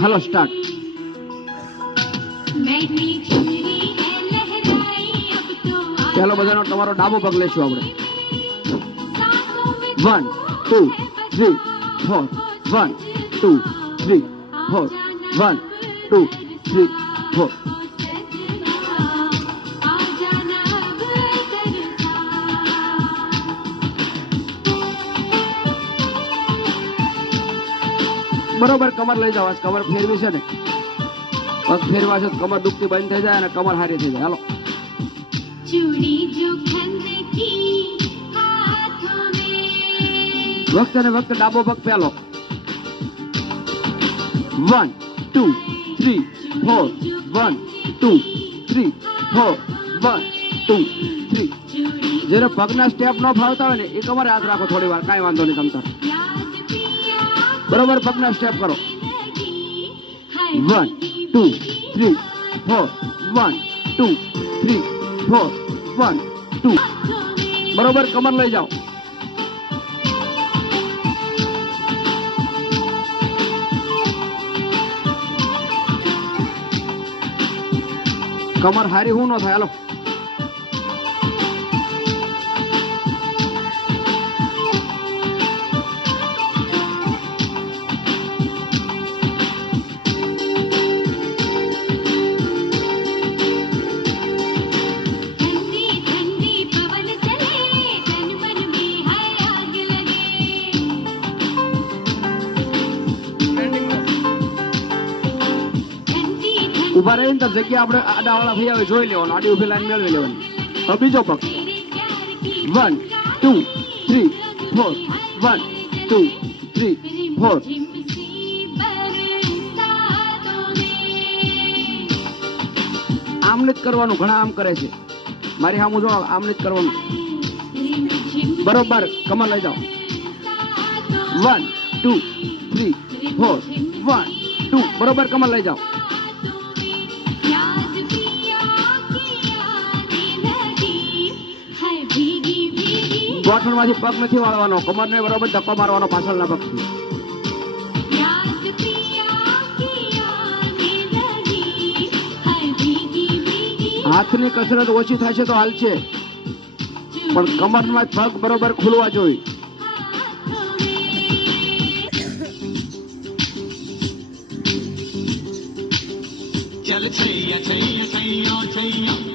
Hello start ચાલો બધાનો તમારો ડાબો પગ લેશું આપણે one two three four one two three four one two three four બરોબર કમર લઈ જવા કમર ફેરવી છે ને. પગ ફેરવા છે કમર દુખતી બંધ થઈ જાય અને કમર હારી થઈ જાય. હાલો. વખત ને વખત ડાબો પગ પહેલો one two three four one two three four one two three જ્યારે પગના સ્ટેપ ન ફાવતા હોય ને એ કમર હાથ રાખો થોડી વાર. કાંઈ વાંધો નહીં તમતા બરોબર પગના સ્ટેપ કરો. One two three four one two three four one two બરોબર, કમર લઈ જાઓ. કમર હારી હું ન થાય, હાલો. ઊભા રહીને તો જગ્યા આપણે આડાવાળા થઈ આવે જોઈ લેવાનું. આડી ઊભી લાઈન મેળવી લેવાની. હવે બીજો પક્ષ one two three four one two three four આમને જ કરવાનું, ઘણા આમ કરે છે. મારી સામું જો આમને જ કરવાનું. બરોબર કમર લઈ જાઓ. One two three four one two બરોબર કમર લઈ જાઓ. ગોઠણમાંથી પગ નથી વાળવાનો, કમરને બરોબર ધક્કો મારવાનો પાછળના પગથી. હાથની કસરત ઓછી થશે તો હાલશે પણ કમરમાં પગ બરોબર ખુલવા જોઈએ. ચાલ, છૈયા છૈયા છૈયા છૈયા.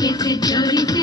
Get the jury.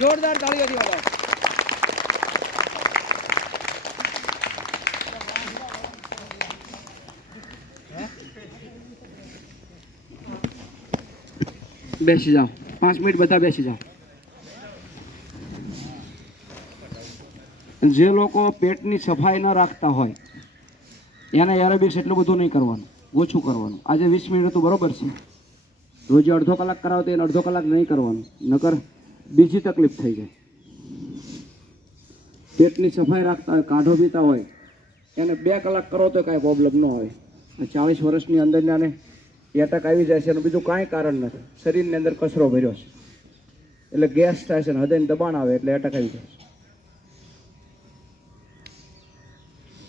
જોરદાર તાળીઓથી વધાવો બેસી જાઓ. પાંચ મિનિટ બધા બેસી જાઓ. જે લોકો પેટની સફાઈ ન રાખતા હોય, એને એરોબિક્સ એટલું બધું નહીં કરવાનું, ઓછું કરવાનું. આજે વીસ મિનિટ હતું, બરોબર છે? રોજે અડધો કલાક કરાવતો એને અડધો કલાક નહીં કરવાનું. નકર બીજી તકલીફ થઈ જાય પેટની સફાઈ રાખતા હોય, કાઢો પીતા હોય, એને બે કલાક કરો તો કાંઈ પ્રોબ્લેમ ન હોય. ચાલીસ વર્ષની અંદરનાને એટક આવી જાય છે એનું બીજું કાંઈ કારણ નથી. શરીરની અંદર કચરો ભર્યો છે. એટલે ગેસ થાય છે ને હૃદયને દબાણ આવે એટલે એટક આવી જાય છે.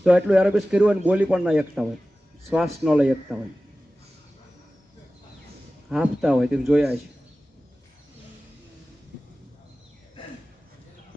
તો એટલું એરોબિક્સ કર્યું હોય ને બોલી પણ ન એકતા હોય. શ્વાસ ન લઈ એકતા હોય. હાંફતા હોય તેમ જોયા છે.